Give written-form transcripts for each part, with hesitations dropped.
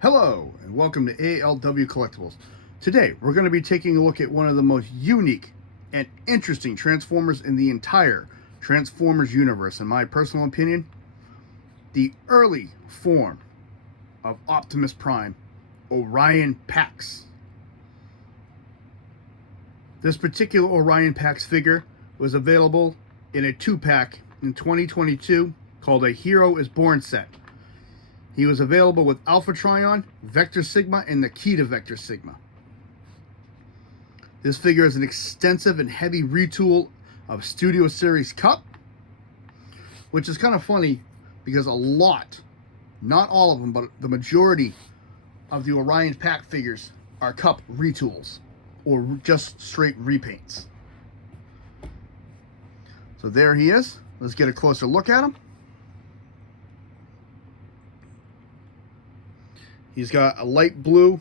Hello, and welcome to ALW Collectibles. Today, we're going to be taking a look at one of the most unique and interesting Transformers in the entire Transformers universe, in my personal opinion. The early form of Optimus Prime, Orion Pax. This particular Orion Pax figure was available in a 2-pack in 2022 called a Hero is Born set. He was available with Alpha Trion, Vector Sigma, and the key to Vector Sigma. This figure is an extensive and heavy retool of Studio Series Cup, which is kind of funny because a lot, not all of them, but the majority of the Orion Pack figures are Cup retools or just straight repaints. So there he is. Let's get a closer look at him. He's got a light blue,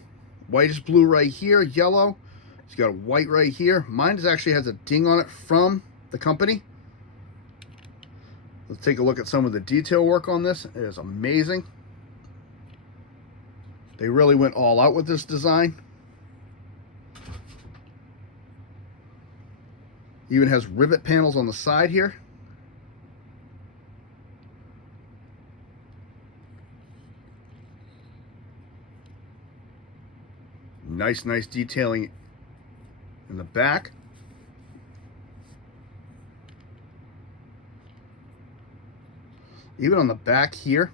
whitish blue right here, yellow. He's got a white right here. Mine actually has a ding on it from the company. Let's take a look at some of the detail work on this. It is amazing. They really went all out with this design. Even has rivet panels on the side here. Nice detailing in the back. Even on the back here,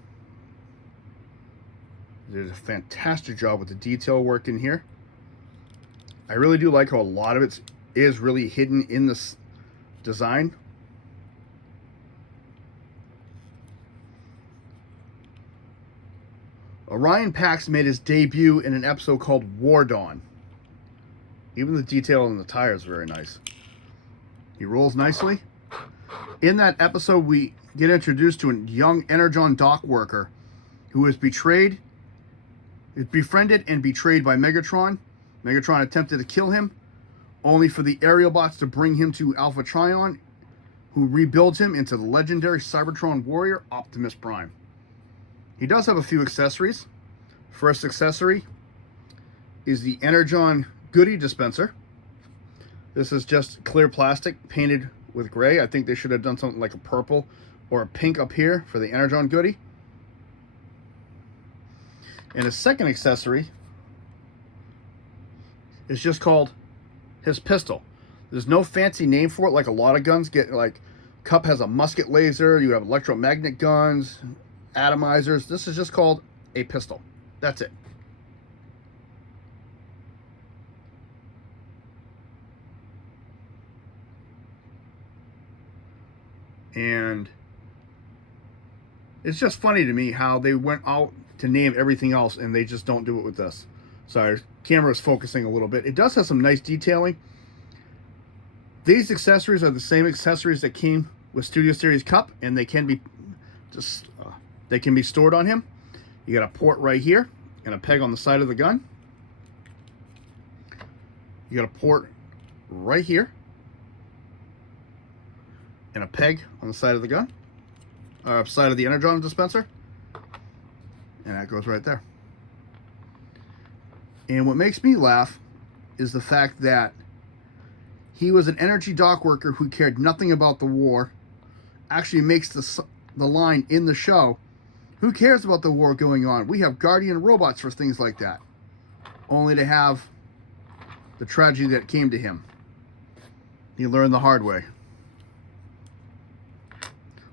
there's a fantastic job with the detail work in here. I really do like how a lot of it is really hidden in this design. Orion Pax made his debut in an episode called War Dawn. Even the detail on the tire is very nice. He rolls nicely. In that episode, we get introduced to a young Energon dock worker who is befriended and betrayed by Megatron. Megatron attempted to kill him, only for the aerial bots to bring him to Alpha Trion, who rebuilds him into the legendary Cybertron warrior, Optimus Prime. He does have a few accessories. First accessory is the Energon goodie dispenser. This is just clear plastic painted with gray. I think they should have done something like a purple or a pink up here for the Energon goodie. And his second accessory is just called his pistol. There's no fancy name for it like a lot of guns get. Like Cup has a musket laser, you have electromagnet guns, atomizers. This is just called a pistol. That's it. And it's just funny to me how they went out to name everything else and they just don't do it with this. Sorry, camera is focusing a little bit. It does have some nice detailing. These accessories are the same accessories that came with Studio Series Cup, and they can be stored on him. You got a port right here and a peg on the side of the gun. You got a port right here and a peg on the side of the gun, side of the Energon dispenser, and that goes right there. And what makes me laugh is the fact that he was an energy dock worker who cared nothing about the war. Actually makes the line in the show, who cares about the war going on? We have Guardian robots for things like that. Only to have the tragedy that came to him. He learned the hard way.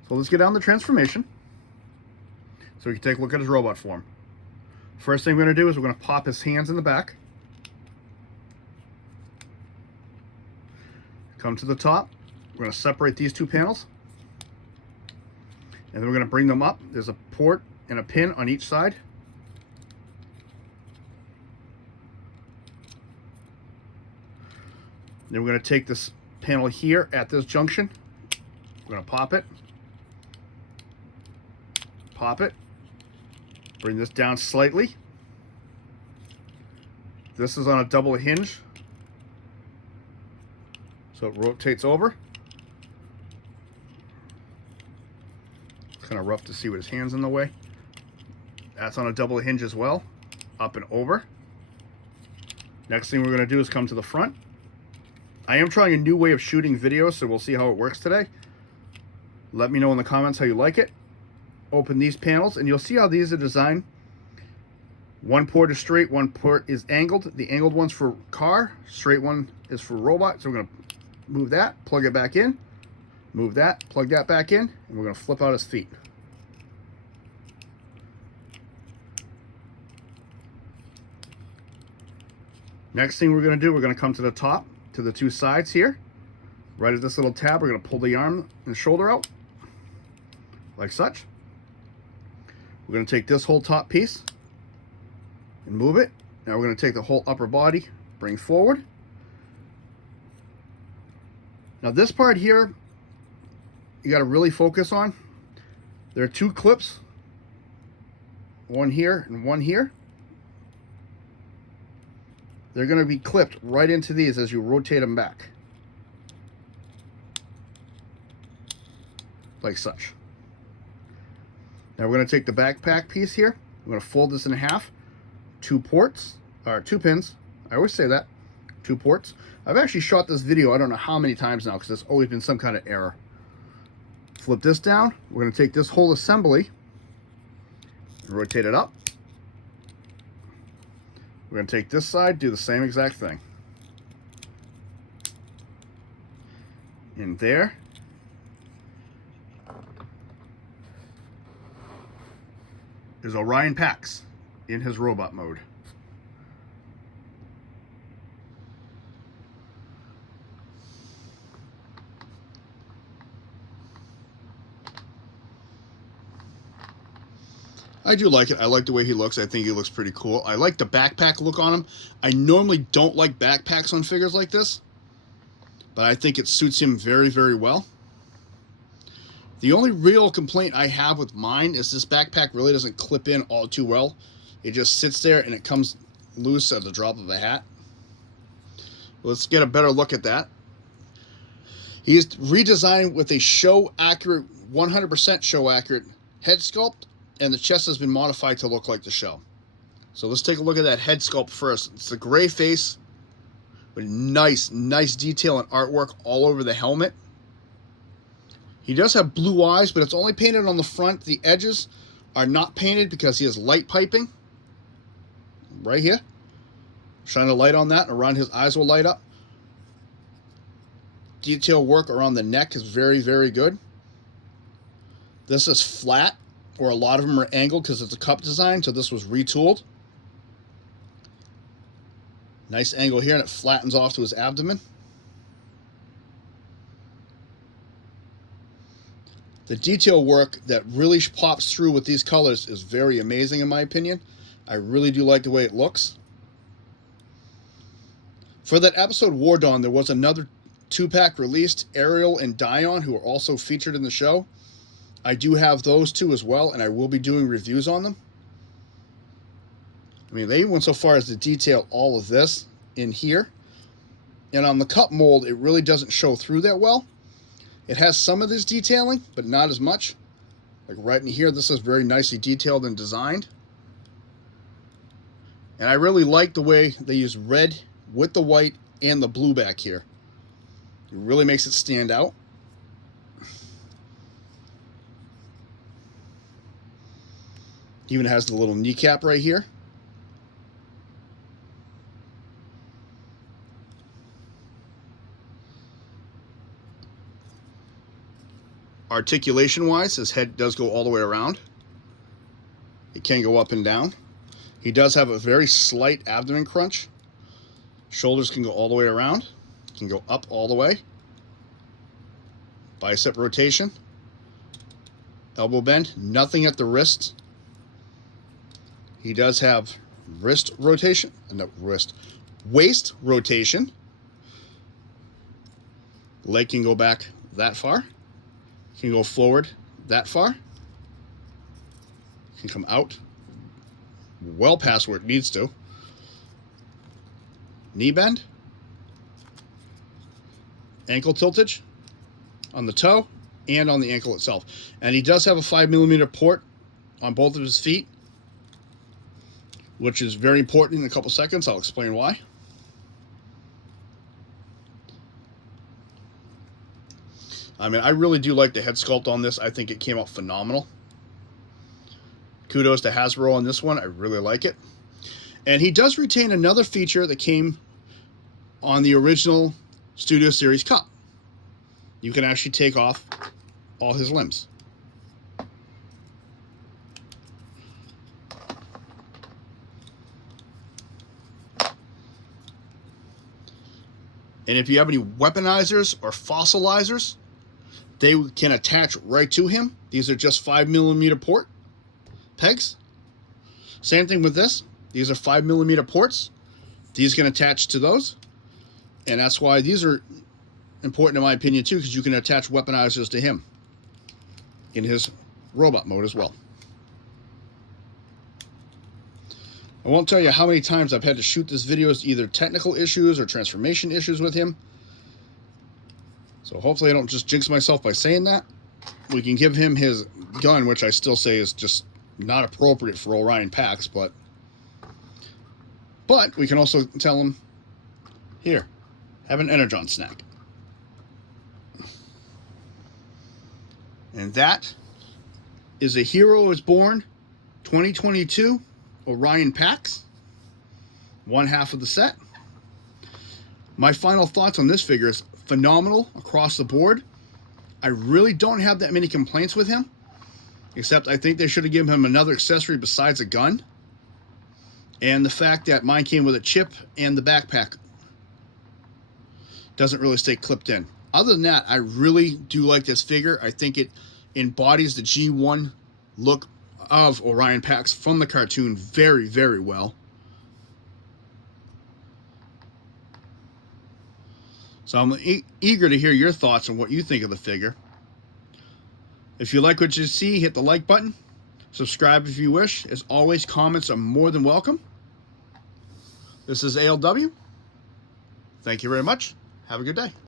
So let's get down the transformation so we can take a look at his robot form. First thing we're going to do is we're going to pop his hands in the back. Come to the top. We're going to separate these two panels. And then we're going to bring them up. There's a port and a pin on each side. Then we're going to take this panel here at this junction. We're going to pop it. Pop it. Bring this down slightly. This is on a double hinge, so it rotates over. It's kind of rough to see with his hands in the way. That's on a double hinge as well. up and over. Next thing we're going to do is come to the front. I am trying a new way of shooting videos, so we'll see how it works today. Let me know in the comments how you like it. Open these panels, and you'll see how these are designed. One port is straight, one port is angled. The angled one's for car, straight one is for robot. So we're going to move that, plug it back in, move that, plug that back in, and we're going to flip out his feet. Next thing we're going to do, we're going to come to the top, to the two sides here. Right at this little tab, we're going to pull the arm and shoulder out, like such. We're going to take this whole top piece and move it. Now we're going to take the whole upper body, bring forward. Now this part here, you got to really focus on. There are two clips, one here and one here. They're going to be clipped right into these as you rotate them back, like such. Now we're going to take the backpack piece here. We're going to fold this in half. Two ports, or two pins. I always say that. Two ports. I've actually shot this video I don't know how many times now because there's always been some kind of error. Flip this down. We're going to take this whole assembly and rotate it up. We're going to take this side, do the same exact thing. In there. Is Orion Pax in his robot mode. I do like it. I like the way he looks. I think he looks pretty cool. I like the backpack look on him. I normally don't like backpacks on figures like this, but I think it suits him very, very well. The only real complaint I have with mine is this backpack really doesn't clip in all too well. It just sits there and it comes loose at the drop of a hat. Let's get a better look at that. He's redesigned with a show accurate, 100% show accurate head sculpt, and the chest has been modified to look like the show. So let's take a look at that head sculpt first. It's a gray face with nice detail and artwork all over the helmet. He does have blue eyes, but it's only painted on the front. The edges are not painted because he has light piping right here. Shine a light on that, and around his eyes will light up. Detail work around the neck is very, very good. This is flat, or a lot of them are angled because it's a cup design, so this was retooled. Nice angle here, and it flattens off to his abdomen. The detail work that really pops through with these colors is very amazing in my opinion. I really do like the way it looks. For that episode War Dawn, there was another 2-pack released, Ariel and Dion, who are also featured in the show. I do have those two as well, and I will be doing reviews on them. I mean, they even went so far as to detail all of this in here. And on the cup mold, it really doesn't show through that well. It has some of this detailing, but not as much. Like right in here, this is very nicely detailed and designed. And I really like the way they use red with the white and the blue back here. It really makes it stand out. Even has the little kneecap right here. Articulation wise, his head does go all the way around. It can go up and down. He does have a very slight abdomen crunch. Shoulders can go all the way around. Can go up all the way. Bicep rotation. Elbow bend. Nothing at the wrist. He does have wrist rotation. No, waist rotation. Leg can go back that far. Can go forward that far. Can come out well past where it needs to. Knee bend. Ankle tiltage on the toe and on the ankle itself. And he does have a 5mm port on both of his feet. which is very important in a couple seconds. I'll explain why. I mean, I really do like the head sculpt on this. I think it came out phenomenal. Kudos to Hasbro on this one. I really like it. And he does retain another feature that came on the original Studio Series Cup. You can actually take off all his limbs. And if you have any weaponizers or fossilizers, they can attach right to him. These are just 5mm port pegs. Same thing with this. These are 5mm ports. These can attach to those. And that's why these are important in my opinion too, because you can attach weaponizers to him in his robot mode as well. I won't tell you how many times I've had to shoot this video as either technical issues or transformation issues with him. So hopefully I don't just jinx myself by saying that. We can give him his gun, which I still say is just not appropriate for Orion packs, but we can also tell him, here, have an Energon snack. And that is A Hero is Born 2022 Orion packs. One half of the set. My final thoughts on this figure is phenomenal across the board. I really don't have that many complaints with him, except I think they should have given him another accessory besides a gun. And the fact that mine came with a chip and the backpack doesn't really stay clipped in. Other than that, I really do like this figure. I think it embodies the G1 look of Orion packs from the cartoon very, very well. So I'm eager to hear your thoughts on what you think of the figure. If you like what you see, hit the like button. Subscribe if you wish. As always, comments are more than welcome. This is ALW. Thank you very much. Have a good day.